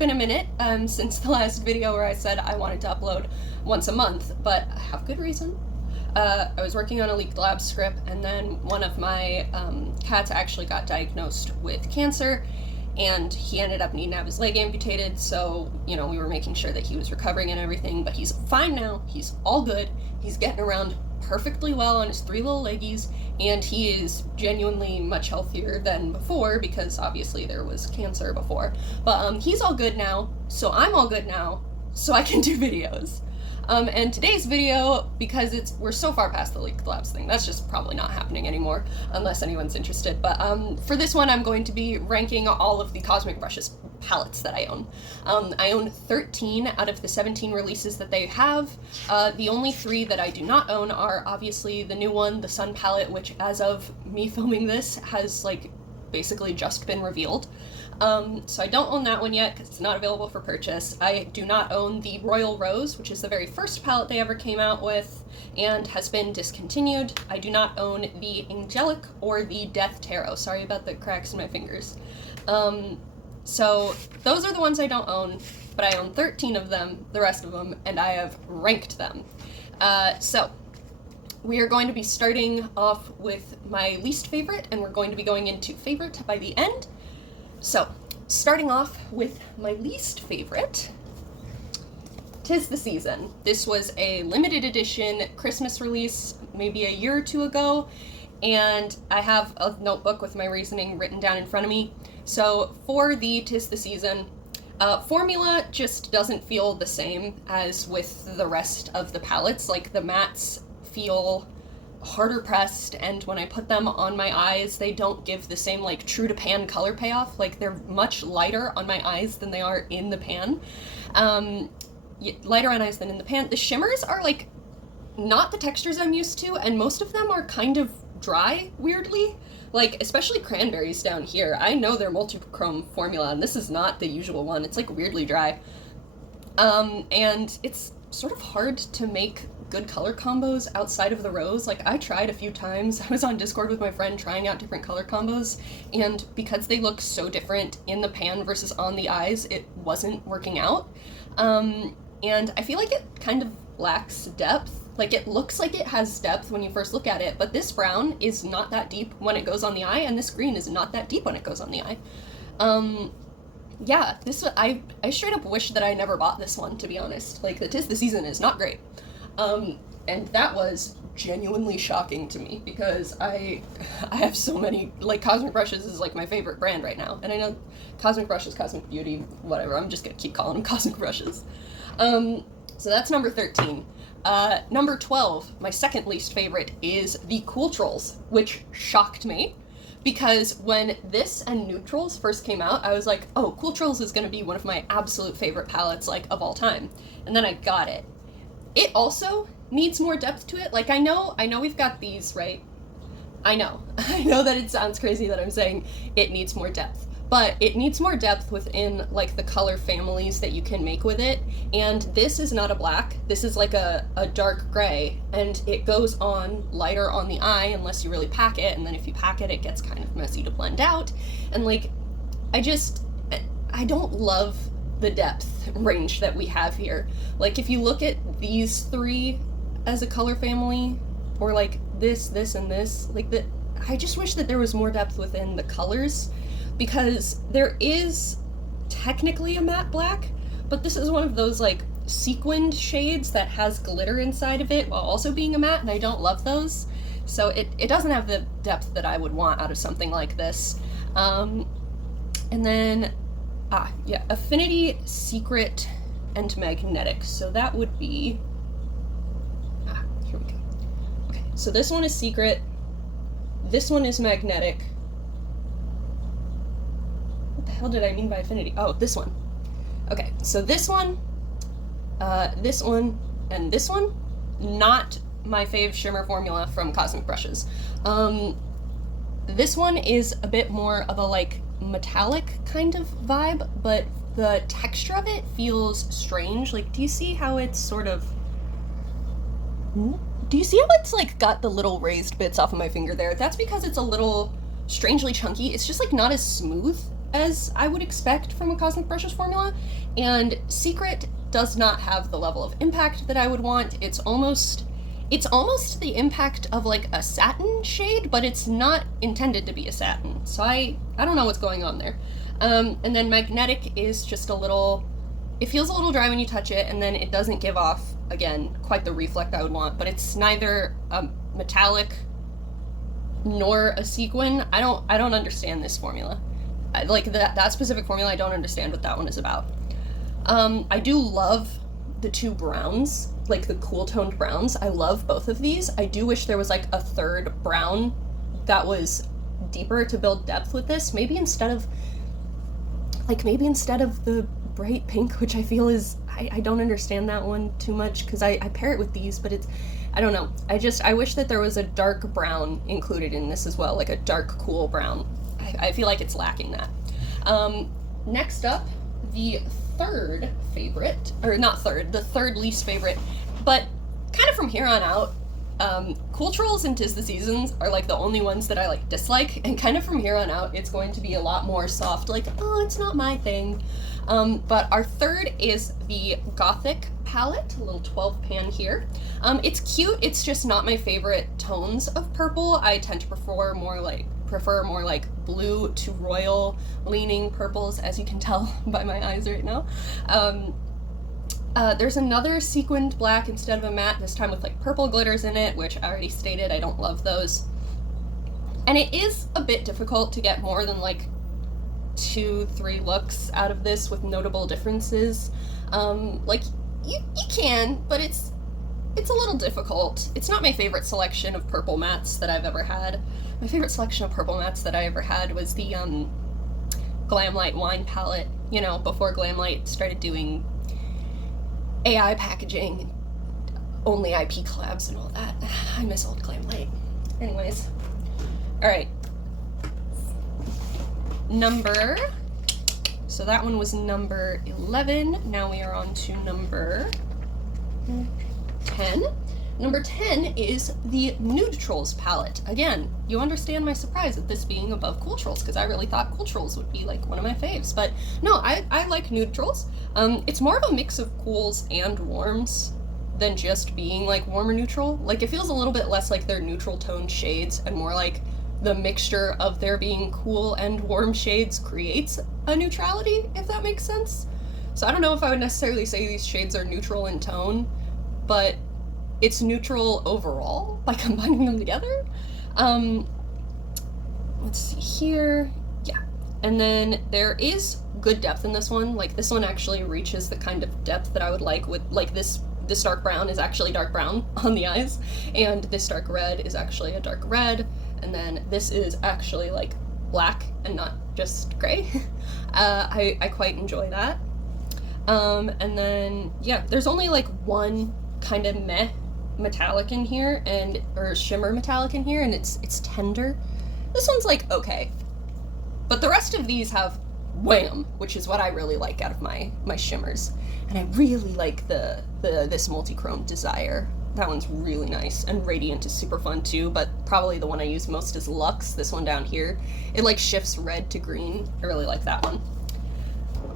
been a minute since the last video where I said I wanted to upload once a month, but I have good reason. I was working on a Leaked Labs script, and then one of my cats actually got diagnosed with cancer, and he ended up needing to have his leg amputated, so, you know, we were making sure that he was recovering and everything, but he's fine now, he's all good, he's getting around perfectly well on his 3 little leggies, and he is genuinely much healthier than before, because obviously there was cancer before, but he's all good now, so I'm all good now, so I can do videos. And today's video, because we're so far past the Leaked Labs thing, that's just probably not happening anymore, unless anyone's interested, but for this one I'm going to be ranking all of the Cosmic Brushes palettes that I own. I own 13 out of the 17 releases that they have. The only 3 that I do not own are obviously the new one, the Sun palette, which as of me filming this has like basically just been revealed. So I don't own that one yet because it's not available for purchase. I do not own the Royal Rose, which is the very first palette they ever came out with and has been discontinued. I do not own the Angelic or the Death Tarot. Sorry about the cracks in my fingers. So those are the ones I don't own, but I own 13 of them, the rest of them, and I have ranked them. So we are going to be starting off with my least favorite, and we're going to be going into favorite by the end. So, starting off with my least favorite, 'Tis the Season. This was a limited edition Christmas release maybe a year or 2 ago, and I have a notebook with my reasoning written down in front of me. So, for the 'Tis the Season, formula just doesn't feel the same as with the rest of the palettes. Like, the mattes feel harder pressed, and when I put them on my eyes, they don't give the same like true to pan color payoff. Like, they're much lighter on my eyes than they are in the pan. Lighter on eyes than in the pan. The shimmers are like not the textures I'm used to, and most of them are kind of dry, weirdly. Like, especially Cranberries down here. I know they're multi-chrome formula, and this is not the usual one. It's like weirdly dry. And it's sort of hard to make good color combos outside of the rose. Like, I tried a few times. I was on Discord with my friend trying out different color combos, and because they look so different in the pan versus on the eyes, it wasn't working out. And I feel like it kind of lacks depth. Like, it looks like it has depth when you first look at it, but this brown is not that deep when it goes on the eye, and this green is not that deep when it goes on the eye. Yeah, I straight up wish that I never bought this one, to be honest. Like, the 'Tis the Season is not great. And that was genuinely shocking to me, because I have so many, like, Cosmic Brushes is like my favorite brand right now, and I know Cosmic Brushes, Cosmic Beauty, whatever, I'm just gonna keep calling them Cosmic Brushes. So that's number 13. Number 12, my second least favorite, is the Cool Trolls, which shocked me, because when this and Neutrals first came out, I was like, oh, Cool Trolls is gonna be one of my absolute favorite palettes, like, of all time. And then I got it. It also needs more depth to it. Like, I know we've got these, right? I know that it sounds crazy that I'm saying it needs more depth, but it needs more depth within, like, the color families that you can make with it, and this is not a black, this is like a dark gray, and it goes on lighter on the eye unless you really pack it, and then if you pack it, it gets kind of messy to blend out, and, like, I don't love the depth range that we have here. Like, if you look at these 3 as a color family, or like this, and this, like, I just wish that there was more depth within the colors, because there is technically a matte black, but this is one of those like sequined shades that has glitter inside of it while also being a matte, and I don't love those. So it doesn't have the depth that I would want out of something like this. And then yeah, Affinity, Secret, and Magnetic. So that would be... here we go. Okay, so this one is Secret. This one is Magnetic. What the hell did I mean by Affinity? Oh, this one. Okay, so this one, and this one, not my fave shimmer formula from Cosmic Brushes. This one is a bit more of a, like, metallic kind of vibe, but the texture of it feels strange. Like, do you see how it's sort of... Do you see how it's, like, got the little raised bits off of my finger there? That's because it's a little strangely chunky. It's just, like, not as smooth as I would expect from a Cosmic Brushes formula, and Secret does not have the level of impact that I would want. It's almost the impact of like a satin shade, but it's not intended to be a satin. So I don't know what's going on there. And then Magnetic is just a little, it feels a little dry when you touch it, and then it doesn't give off, again, quite the reflect I would want, but it's neither a metallic nor a sequin. I don't understand this formula. Like that specific formula, I don't understand what that one is about. I do love the two browns, like the cool toned browns. I love both of these. I do wish there was like a third brown that was deeper to build depth with this. Maybe instead of the bright pink, which I feel is, I don't understand that one too much because I pair it with these, but it's, I don't know. I wish that there was a dark brown included in this as well, like a dark cool brown. I feel like it's lacking that. Next up, the third favorite, or not third, the third least favorite, but kind of from here on out, Cooltrolls and 'Tis the Seasons are like the only ones that I like dislike, and kind of from here on out, it's going to be a lot more soft, like, oh, it's not my thing. But our third is the Gothic palette, a little 12 pan here. It's cute, it's just not my favorite tones of purple. I tend to prefer more like blue to royal leaning purples, as you can tell by my eyes right now. There's another sequined black instead of a matte, this time with like purple glitters in it, which I already stated I don't love those. And it is a bit difficult to get more than like 2-3 looks out of this with notable differences. Like you can, but it's a little difficult. It's not my favorite selection of purple mattes that I've ever had. My favorite selection of purple mattes that I ever had was the Glamlite wine palette, you know, before Glamlite started doing AI packaging, only IP collabs and all that. I miss old Glamlite. Anyways, alright. So that one was number 11. Now we are on to number 10. Number 10 is the Nude-Trolls palette. Again, you understand my surprise at this being above Cooltrolls, because I really thought Cooltrolls would be like one of my faves. But no, I like Nude-Trolls. It's more of a mix of cools and warms than just being like warm or neutral. Like it feels a little bit less like they're neutral toned shades and more like the mixture of their being cool and warm shades creates a neutrality, if that makes sense. So I don't know if I would necessarily say these shades are neutral in tone, but it's neutral overall by combining them together. Let's see here. Yeah. And then there is good depth in this one. Like this one actually reaches the kind of depth that I would like with like this dark brown is actually dark brown on the eyes, and this dark red is actually a dark red, and then this is actually like black and not just gray. I quite enjoy that. And then yeah, there's only like one kind of meh metallic in here, or shimmer metallic in here, and it's Tender. This one's like okay, but the rest of these have wham, which is what I really like out of my shimmers. And I really like this multi-chrome Desire. That one's really nice, and Radiant is super fun too, but probably the one I use most is Luxe, this one down here. It like shifts red to green. I really like that one.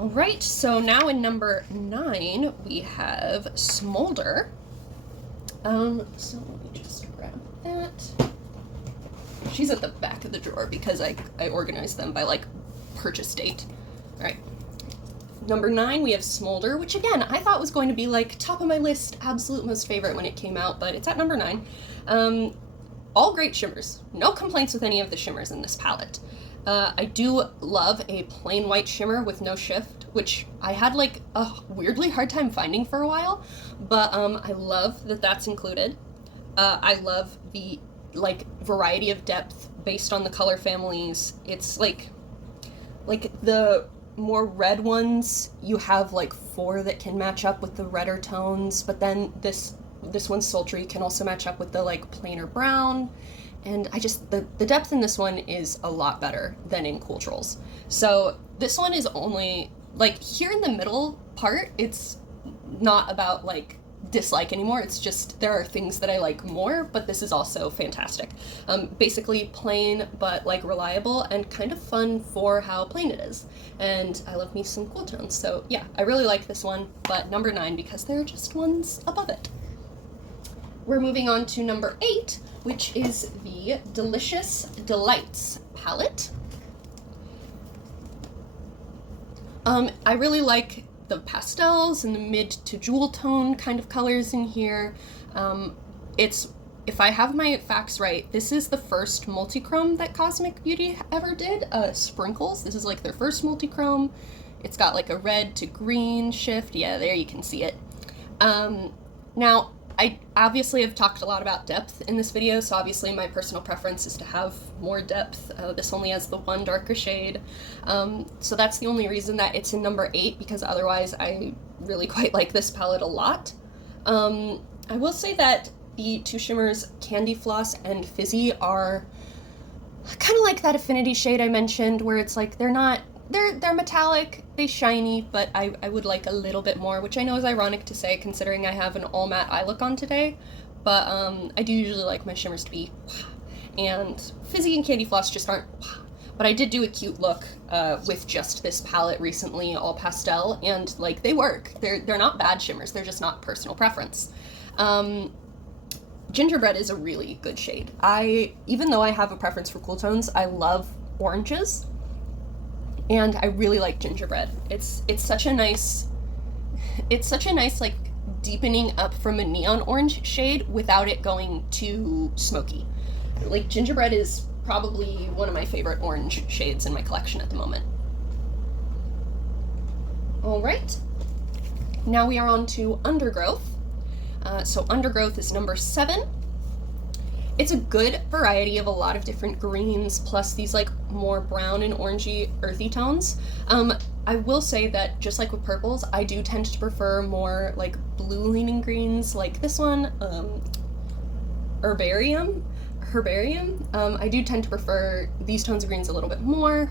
Alright, so now in number 9 we have Smolder. So let me just grab that. She's at the back of the drawer because I organized them by like purchase date. Alright. Number 9, we have Smolder, which again, I thought was going to be like top of my list, absolute most favorite when it came out, but it's at number 9. All great shimmers. No complaints with any of the shimmers in this palette. I do love a plain white shimmer with no shift, which I had like a weirdly hard time finding for a while, but I love that that's included. I love the like variety of depth based on the color families. It's like the more red ones, you have like 4 that can match up with the redder tones, but then this one's sultry can also match up with the like plainer brown, and I just the depth in this one is a lot better than in Cooltrolls. So this one is only like here in the middle part, it's not about like dislike anymore. It's just there are things that I like more, but this is also fantastic. Basically plain, but like reliable and kind of fun for how plain it is. And I love me some cool tones. So yeah, I really like this one, but number 9 because there are just ones above it. We're moving on to number 8, which is the Delicious Delights palette. I really like the pastels and the mid to jewel tone kind of colors in here. If I have my facts right, this is the first multichrome that Cosmic Beauty ever did. Sprinkles, this is like their first multichrome. It's got like a red to green shift. Yeah, there you can see it. Now, I obviously have talked a lot about depth in this video, so obviously my personal preference is to have more depth. This only has the one darker shade, so that's the only reason that it's in number 8, because otherwise I really quite like this palette a lot. I will say that the two shimmers, Candy Floss and Fizzy, are kind of like that affinity shade I mentioned, where it's like they're metallic, they shiny, but I would like a little bit more, which I know is ironic to say considering I have an all matte eye look on today, but I do usually like my shimmers to be and Fizzy and Candy Floss just aren't but I did do a cute look with just this palette recently, all pastel, and like they work. They're not bad shimmers, they're just not personal preference. Gingerbread is a really good shade. Even though I have a preference for cool tones, I love oranges. And I really like Gingerbread. It's such a nice like deepening up from a neon orange shade without it going too smoky. Like Gingerbread is probably one of my favorite orange shades in my collection at the moment. All right, now we are on to Undergrowth. So Undergrowth is number 7. It's a good variety of a lot of different greens, plus these like more brown and orangey earthy tones. I will say that just like with purples, I do tend to prefer more like blue leaning greens like this one, Herbarium. I do tend to prefer these tones of greens a little bit more,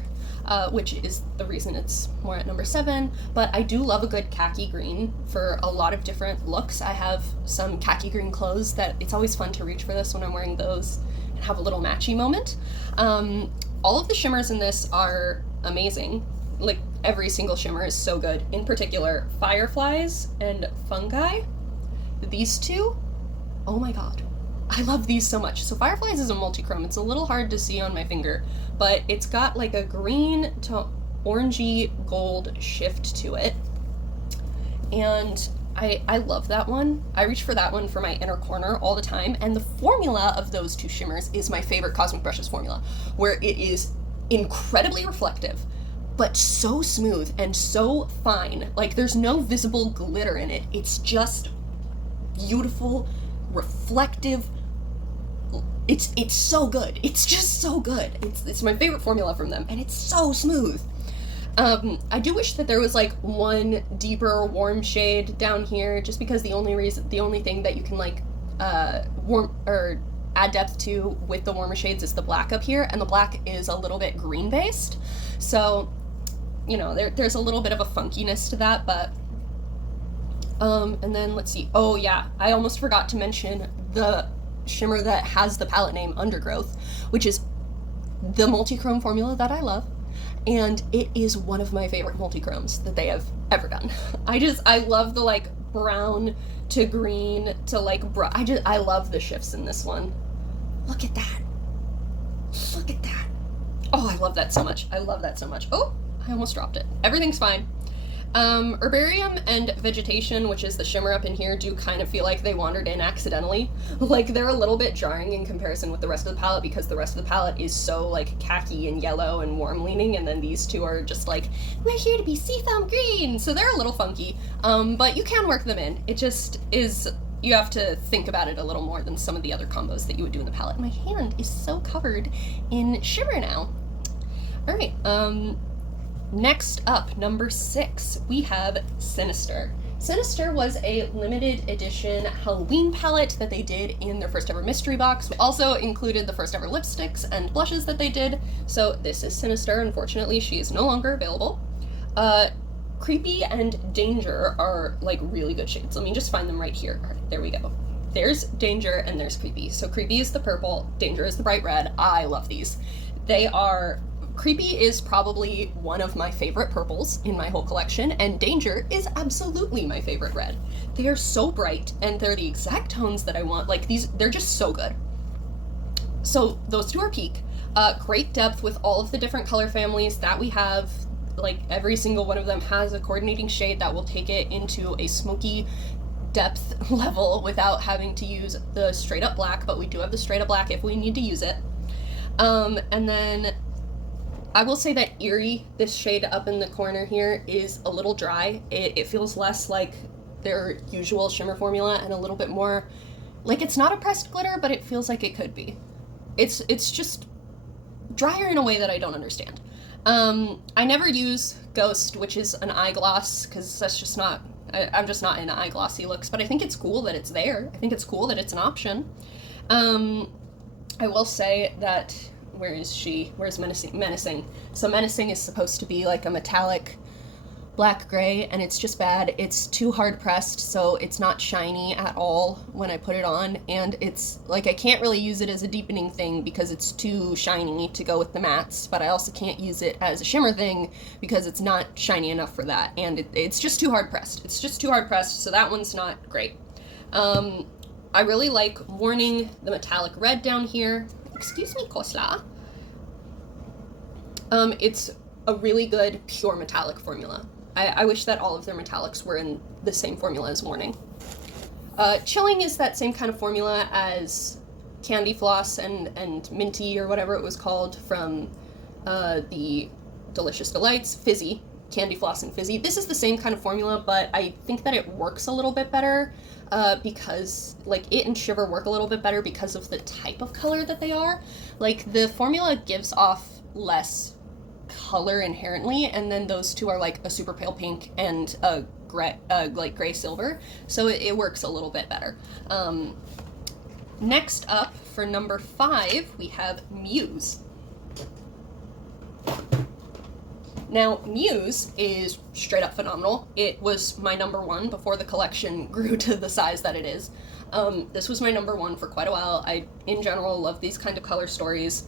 which is the reason it's more at number 7, but I do love a good khaki green for a lot of different looks. I have some khaki green clothes that it's always fun to reach for this when I'm wearing those and have a little matchy moment. All of the shimmers in this are amazing. Like every single shimmer is so good. In particular, Fireflies and Fungi. These two, oh my god. I love these so much. So Fireflies is a multichrome. It's a little hard to see on my finger, but it's got like a green to orangey gold shift to it. And I love that one. I reach for that one for my inner corner all the time. And the formula of those two shimmers is my favorite Cosmic Brushes formula, where it is incredibly reflective, but so smooth and so fine. Like there's no visible glitter in it. It's just beautiful, reflective. It's so good. It's just so good. It's my favorite formula from them, and it's so smooth. I do wish that there was like one deeper warm shade down here, just because the only thing that you can like warm or add depth to with the warmer shades is the black up here, and the black is a little bit green based. So, you know, there's a little bit of a funkiness to that, but and then let's see. Oh yeah, I almost forgot to mention the shimmer that has the palette name Undergrowth, which is the multichrome formula that I love, and it is one of my favorite multichromes that they have ever done. I love the like brown to green to like I love the shifts in this one. Look at that. Look at that. Oh, I love that so much. I love that so much. Oh, I almost dropped it. Everything's fine. Herbarium and Vegetation, which is the shimmer up in here, do kind of feel like they wandered in accidentally. Like, they're a little bit jarring in comparison with the rest of the palette, because the rest of the palette is so, like, khaki and yellow and warm-leaning, and then these two are just like, we're here to be seafoam green! So they're a little funky, but you can work them in. It just is, you have to think about it a little more than some of the other combos that you would do in the palette. My hand is so covered in shimmer now. Alright, next up, number 6, we have Sinister. Sinister was a limited edition Halloween palette that they did in their first ever mystery box. We also included the first ever lipsticks and blushes that they did. So this is Sinister. Unfortunately, she is no longer available. Creepy and Danger are like really good shades. Let me just find them right here. All right, there we go. There's Danger and there's Creepy. So Creepy is the purple, Danger is the bright red. I love these. Creepy is probably one of my favorite purples in my whole collection, and Danger is absolutely my favorite red. They are so bright, and they're the exact tones that I want. Like, they're just so good. So those two are Peak. Great depth with all of the different color families that we have. Like, every single one of them has a coordinating shade that will take it into a smoky depth level without having to use the straight up black, but we do have the straight up black if we need to use it. And then I will say that Eerie, this shade up in the corner here, is a little dry. It feels less like their usual shimmer formula and a little bit more like, it's not a pressed glitter, but it feels like it could be. It's just drier in a way that I don't understand. I never use Ghost, which is an eye gloss, because that's just not, I'm just not into eye glossy looks, but I think it's cool that it's there. I think it's cool that it's an option. I will say that, where is she? Where's Menacing? So Menacing is supposed to be like a metallic black gray, and it's just bad. It's too hard pressed, so it's not shiny at all when I put it on, and it's like I can't really use it as a deepening thing because it's too shiny to go with the mattes, but I also can't use it as a shimmer thing because it's not shiny enough for that, and it's just too hard pressed. It's just too hard pressed, so that one's not great. I really like Warning, the metallic red down here. Excuse me, Kosla. It's a really good pure metallic formula. I wish that all of their metallics were in the same formula as Warning. Chilling is that same kind of formula as Candy Floss and Minty, or whatever it was called, from the Delicious Delights. Fizzy, Candy Floss and Fizzy. This is the same kind of formula, but I think that it works a little bit better because, like, it and Shiver work a little bit better because of the type of color that they are. Like, the formula gives off less color inherently, and then those two are like a super pale pink and a gray, like gray silver, so it works a little bit better. Next up, for number 5, we have Muse. Now, Muse is straight up phenomenal. It was my number 1 before the collection grew to the size that it is. This was my number 1 for quite a while. I, in general, love these kind of color stories.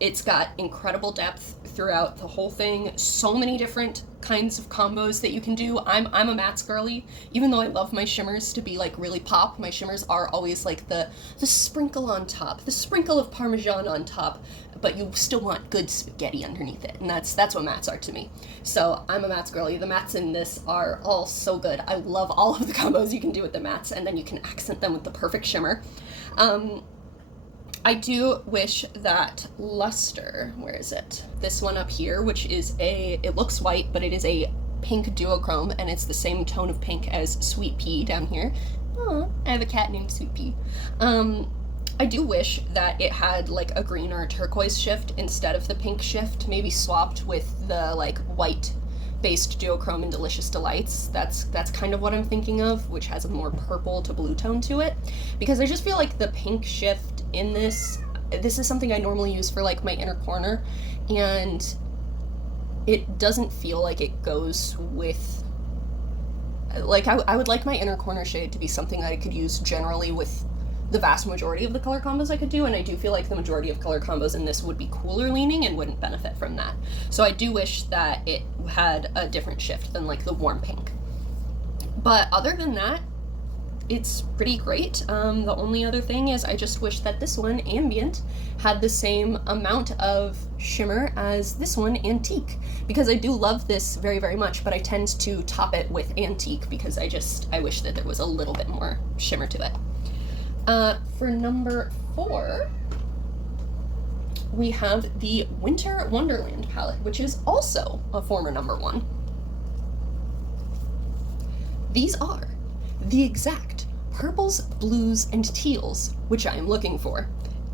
It's got incredible depth throughout the whole thing. So many different kinds of combos that you can do. I'm a mattes girly. Even though I love my shimmers to be like really pop, my shimmers are always like the sprinkle on top, the sprinkle of Parmesan on top, but you still want good spaghetti underneath it, and that's what mattes are to me. So I'm a mattes girly. The mattes in this are all so good. I love all of the combos you can do with the mattes, and then you can accent them with the perfect shimmer. I do wish that Luster, where is it? This one up here, which is it looks white, but it is a pink duochrome, and it's the same tone of pink as Sweet Pea down here. Aw, I have a cat named Sweet Pea. I do wish that it had like a green or a turquoise shift instead of the pink shift, maybe swapped with the like white based duochrome in Delicious Delights. That's kind of what I'm thinking of, which has a more purple to blue tone to it, because I just feel like the pink shift in this is something I normally use for like my inner corner, and it doesn't feel like it goes with, like, I would like my inner corner shade to be something that I could use generally with the vast majority of the color combos I could do, and I do feel like the majority of color combos in this would be cooler leaning and wouldn't benefit from that. So I do wish that it had a different shift than like the warm pink. But other than that, it's pretty great. The only other thing is I just wish that this one, Ambient, had the same amount of shimmer as this one, Antique, because I do love this very, very much, but I tend to top it with Antique because I wish that there was a little bit more shimmer to it. For number 4, we have the Winter Wonderland palette, which is also a former number 1. These are the exact purples, blues, and teals which I am looking for.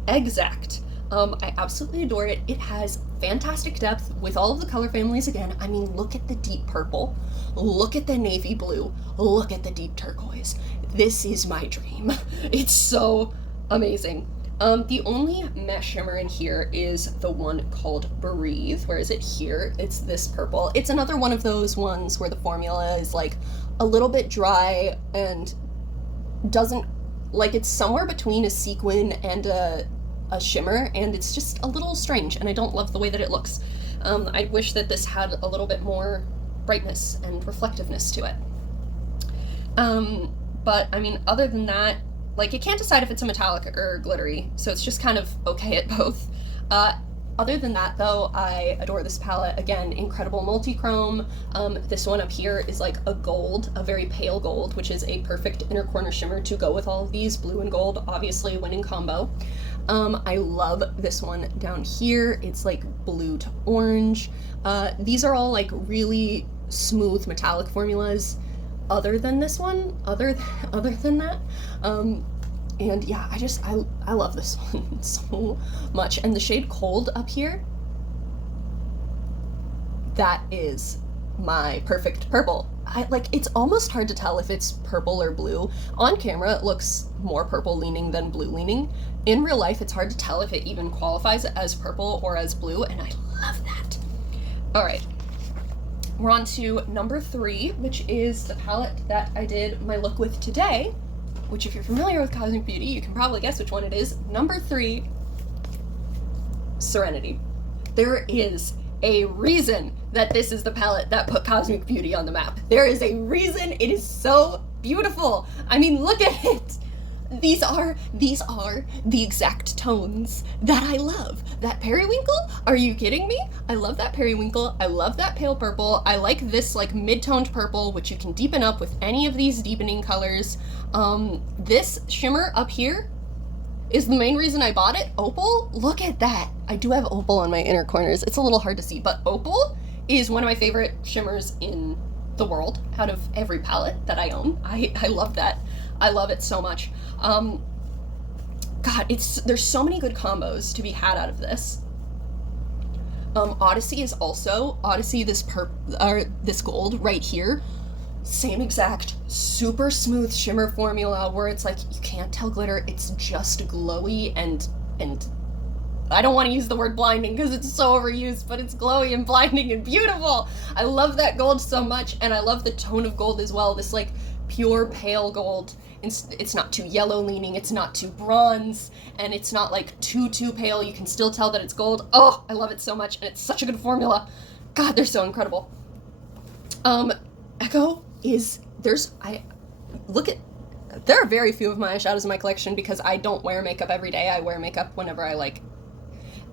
Exact. I absolutely adore it. It has fantastic depth with all of the color families again. I mean, look at the deep purple, look at the navy blue, look at the deep turquoise. This is my dream. It's so amazing. The only matte shimmer in here is the one called Breathe. Where is it here? It's this purple. It's another one of those ones where the formula is like a little bit dry and doesn't, like, it's somewhere between a sequin and a shimmer, and it's just a little strange, and I don't love the way that it looks. I wish that this had a little bit more brightness and reflectiveness to it. But I mean, other than that, like, you can't decide if it's a metallic or glittery, so it's just kind of okay at both. Other than that, though, I adore this palette. Again, incredible multi-chrome. This one up here is like a gold, a very pale gold, which is a perfect inner corner shimmer to go with all of these. Blue and gold, obviously, winning combo. I love this one down here. It's like blue to orange. These are all like really smooth metallic formulas. Other than this one, other than that, and yeah, I love this one so much. And the shade Cold up here, that is my perfect purple. It's almost hard to tell if it's purple or blue. On camera, it looks more purple leaning than blue leaning. In real life, it's hard to tell if it even qualifies as purple or as blue, and I love that. All right. We're on to number 3, which is the palette that I did my look with today, which, if you're familiar with Cosmic Beauty, you can probably guess which one it is. Number 3, Serenity. There is a reason that this is the palette that put Cosmic Beauty on the map. There is a reason. It is so beautiful. I mean, look at it. These are the exact tones that I love. That periwinkle? Are you kidding me? I love that periwinkle. I love that pale purple. I like this like mid-toned purple, which you can deepen up with any of these deepening colors. This shimmer up here is the main reason I bought it. Opal, look at that. I do have opal on my inner corners. It's a little hard to see, but opal is one of my favorite shimmers in the world out of every palette that I own. I love that. I love it so much. God, there's so many good combos to be had out of this. Odyssey is also, this gold right here, same exact super smooth shimmer formula where it's like, you can't tell glitter, it's just glowy and I don't want to use the word blinding because it's so overused, but it's glowy and blinding and beautiful. I love that gold so much, and I love the tone of gold as well, this like pure pale gold. It's not too yellow leaning, it's not too bronze, and it's not like too pale. You can still tell that it's gold. Oh, I love it so much, and it's such a good formula. God, they're so incredible. Echo is, there are very few of my eyeshadows in my collection because I don't wear makeup every day. I wear makeup whenever I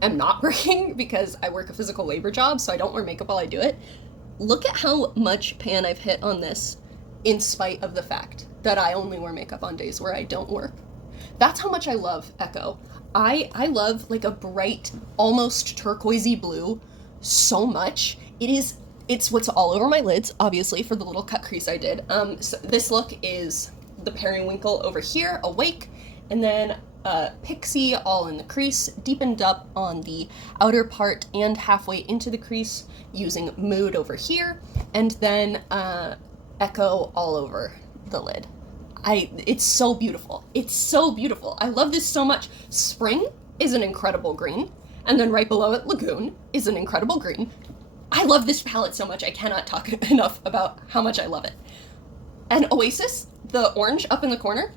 am not working because I work a physical labor job, so I don't wear makeup while I do it. Look at how much pan I've hit on this in spite of the fact that I only wear makeup on days where I don't work. That's how much I love Echo. I love like a bright, almost turquoisey blue so much. It's what's all over my lids, obviously, for the little cut crease I did. So this look is the periwinkle over here, awake, and then Pixie all in the crease, deepened up on the outer part and halfway into the crease using Mood over here, and then Echo all over the lid. It's so beautiful. It's so beautiful. I love this so much. Spring is an incredible green, and then right below it, Lagoon is an incredible green. I love this palette so much. I cannot talk enough about how much I love it. And Oasis, the orange up in the corner,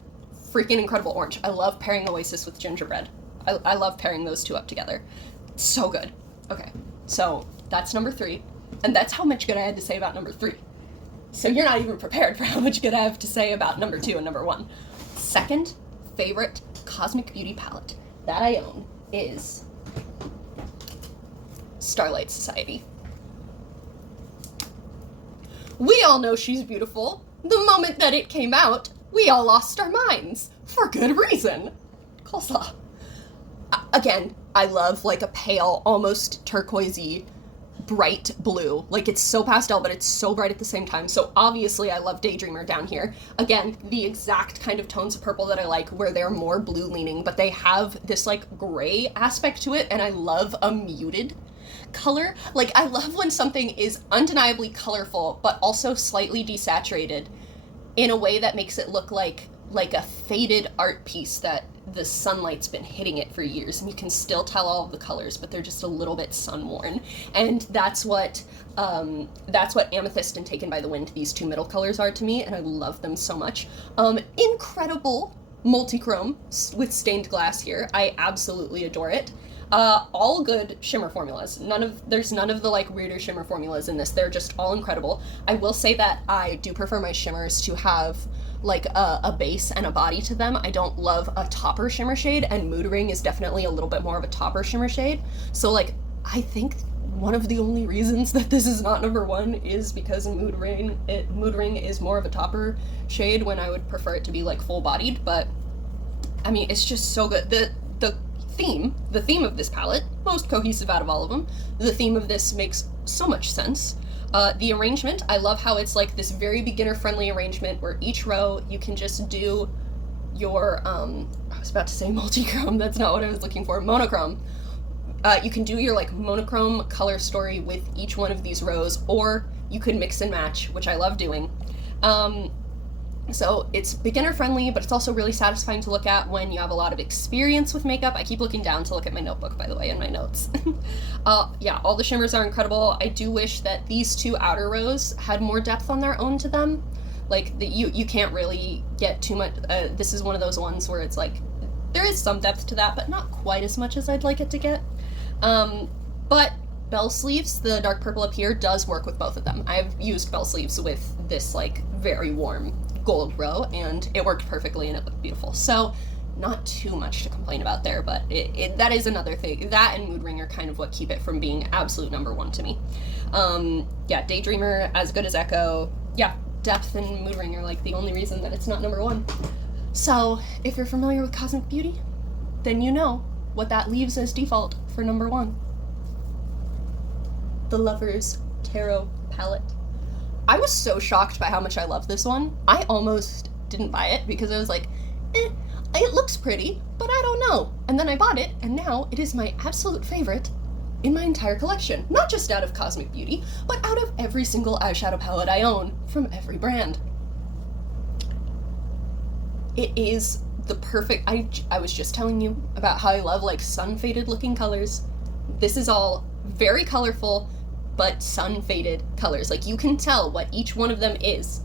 freaking incredible orange. I love pairing Oasis with Gingerbread. I love pairing those two up together. It's so good. Okay, so that's number 3, and that's how much good I had to say about number 3. So you're not even prepared for how much good I have to say about number 2 and number 1. Second favorite Cosmic Beauty palette that I own is Starlight Society. We all know she's beautiful. The moment that it came out, we all lost our minds. For good reason. Coleslaw. Again, I love like a pale, almost turquoisey, bright blue. Like, it's so pastel, but it's so bright at the same time. So obviously I love Daydreamer down here. Again, the exact kind of tones of purple that I like, where they're more blue leaning, but they have this like gray aspect to it, and I love a muted color. Like, I love when something is undeniably colorful, but also slightly desaturated in a way that makes it look like a faded art piece that the sunlight's been hitting it for years, and you can still tell all of the colors, but they're just a little bit sun-worn. And that's what Amethyst and Taken by the Wind, these two middle colors, are to me, and I love them so much. Incredible multi-chrome with stained glass here. I absolutely adore it. All good shimmer formulas. There's none of the like weirder shimmer formulas in this. They're just all incredible. I will say that I do prefer my shimmers to have like a base and a body to them. I don't love a topper shimmer shade, and Mood Ring is definitely a little bit more of a topper shimmer shade. So like, I think one of the only reasons that this is not number one is because Mood Ring is more of a topper shade when I would prefer it to be like full bodied, but I mean, it's just so good. The theme of this palette, most cohesive out of all of them. The theme of this makes so much sense. The arrangement, I love how it's like this very beginner-friendly arrangement where each row you can just do your, I was about to say multi-chrome, that's not what I was looking for, monochrome. You can do your like monochrome color story with each one of these rows, or you could mix and match, which I love doing. So it's beginner friendly, but it's also really satisfying to look at when you have a lot of experience with makeup. I keep looking down to look at my notebook, by the way, and my notes. Yeah, all the shimmers are incredible. I do wish that these two outer rows had more depth on their own to them. Like, you can't really get too much. This is one of those ones where it's like, there is some depth to that, but not quite as much as I'd like it to get. But Bell Sleeves, the dark purple up here, does work with both of them. I've used Bell Sleeves with this like very warm gold row, and it worked perfectly and it looked beautiful. So not too much to complain about there, but that is another thing. That and Mood Ring are kind of what keep it from being absolute number one to me. Yeah, Daydreamer, as good as Echo. Yeah, Depth and Mood Ring are like the only reason that it's not number one. So if you're familiar with Cosmic Beauty, then you know what that leaves as default for number one. The Lover's Tarot palette. I was so shocked by how much I love this one. I almost didn't buy it because I was like, it looks pretty, but I don't know. And then I bought it, and now it is my absolute favorite in my entire collection. Not just out of Cosmic Beauty, but out of every single eyeshadow palette I own from every brand. It is the perfect, I was just telling you about how I love like sun-faded looking colors. This is all very colorful, but sun-faded colors. Like, you can tell what each one of them is,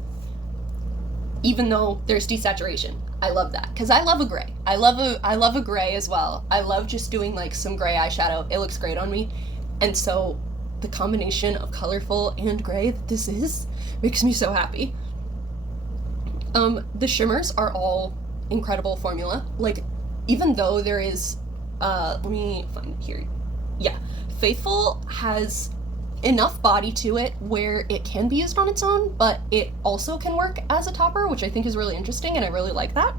even though there's desaturation. I love that, because I love a gray. I love a gray as well. I love just doing like some gray eyeshadow. It looks great on me. And so the combination of colorful and gray that this is makes me so happy. The shimmers are all incredible formula. Like, even though there is, let me find it here. Yeah, Faithful has enough body to it where it can be used on its own, but it also can work as a topper, which I think is really interesting, and I really like that.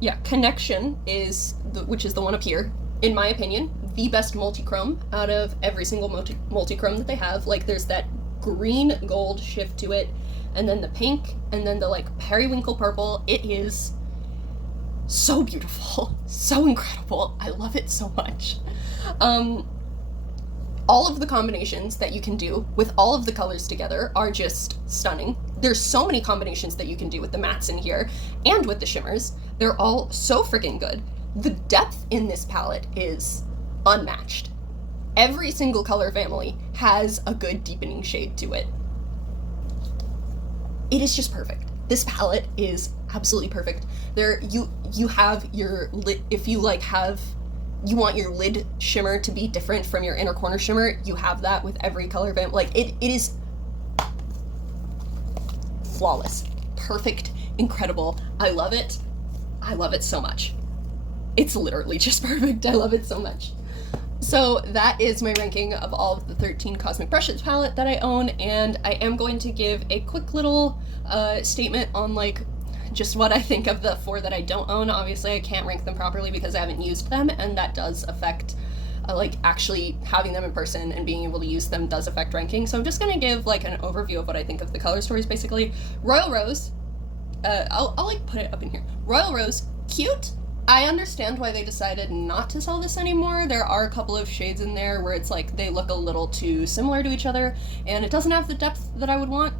Yeah, Connection is, which is the one up here, in my opinion, the best multi-chrome out of every single multi-chrome that they have. Like, there's that green gold shift to it, and then the pink, and then the like periwinkle purple. It is so beautiful, so incredible. I love it so much. All of the combinations that you can do with all of the colors together are just stunning. There's so many combinations that you can do with the mattes in here and with the shimmers. They're all so freaking good. The depth in this palette is unmatched. Every single color family has a good deepening shade to it. It is just perfect. This palette is absolutely perfect. You have your lid, if you like you want your lid shimmer to be different from your inner corner shimmer, you have that with every color family. Like, it is flawless, perfect, incredible. I love it. I love it so much. It's literally just perfect. I love it so much. So that is my ranking of all of the 13 Cosmic Brushes palette that I own, and I am going to give a quick little statement on like just what I think of the 4 that I don't own. Obviously I can't rank them properly because I haven't used them, and that does affect like actually having them in person and being able to use them does affect ranking. So I'm just gonna give like an overview of what I think of the color stories basically. Royal Rose, I'll like put it up in here. Royal Rose, cute. I understand why they decided not to sell this anymore. There are a couple of shades in there where it's like they look a little too similar to each other, and it doesn't have the depth that I would want.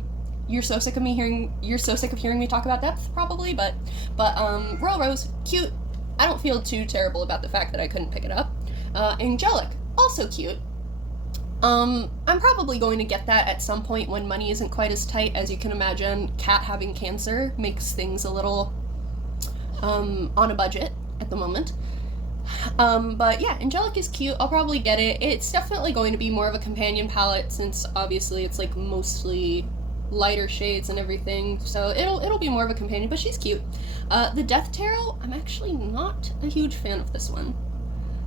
you're so sick of hearing me talk about depth, probably, but Royal Rose, cute. I don't feel too terrible about the fact that I couldn't pick it up. Angelic, also cute. I'm probably going to get that at some point when money isn't quite as tight. As you can imagine, Cat having cancer makes things a little on a budget at the moment. But yeah, Angelic is cute. I'll probably get it. It's definitely going to be more of a companion palette since obviously it's like mostly lighter shades and everything, so it'll be more of a companion, but she's cute. The Death Tarot, I'm actually not a huge fan of this one.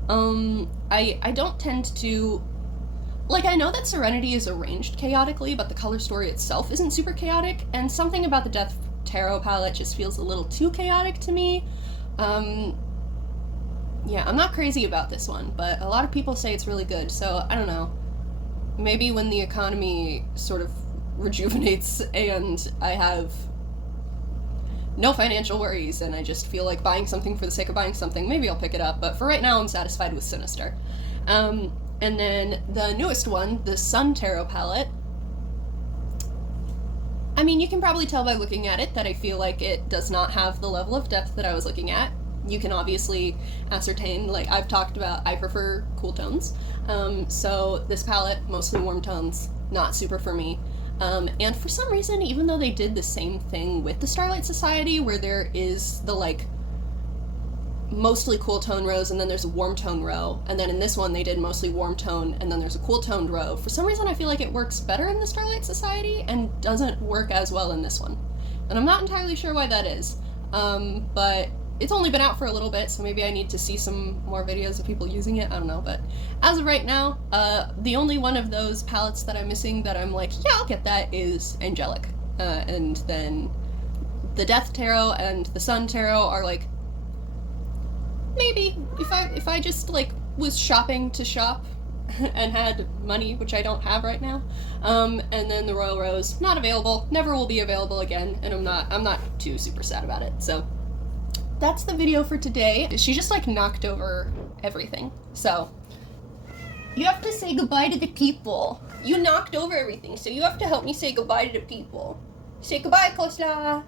I don't tend to, like, I know that Serenity is arranged chaotically, but the color story itself isn't super chaotic, and something about the Death Tarot palette just feels a little too chaotic to me. Yeah, I'm not crazy about this one, but a lot of people say it's really good, so I don't know. Maybe when the economy sort of rejuvenates and I have no financial worries and I just feel like buying something for the sake of buying something, maybe I'll pick it up, but for right now I'm satisfied with Sinister. And then the newest one, the Sun Tarot palette. I mean, you can probably tell by looking at it that I feel like it does not have the level of depth that I was looking at. You can obviously ascertain, like I've talked about, I prefer cool tones. So this palette, mostly warm tones, not super for me. And for some reason, even though they did the same thing with the Starlight Society, where there is the, like, mostly cool tone rows and then there's a warm tone row, and then in this one they did mostly warm tone and then there's a cool toned row, for some reason I feel like it works better in the Starlight Society and doesn't work as well in this one. And I'm not entirely sure why that is, but it's only been out for a little bit, so maybe I need to see some more videos of people using it, I don't know, but as of right now, the only one of those palettes that I'm missing that I'm like, yeah, I'll get that, is Angelic. And then the Death Tarot and the Sun Tarot are like, maybe, if I just, like, was shopping to shop and had money, which I don't have right now. And then the Royal Rose, not available, never will be available again, and I'm not too super sad about it, so that's the video for today. She just, like, knocked over everything. So, you have to say goodbye to the people. You knocked over everything, so you have to help me say goodbye to the people. Say goodbye, Kosla!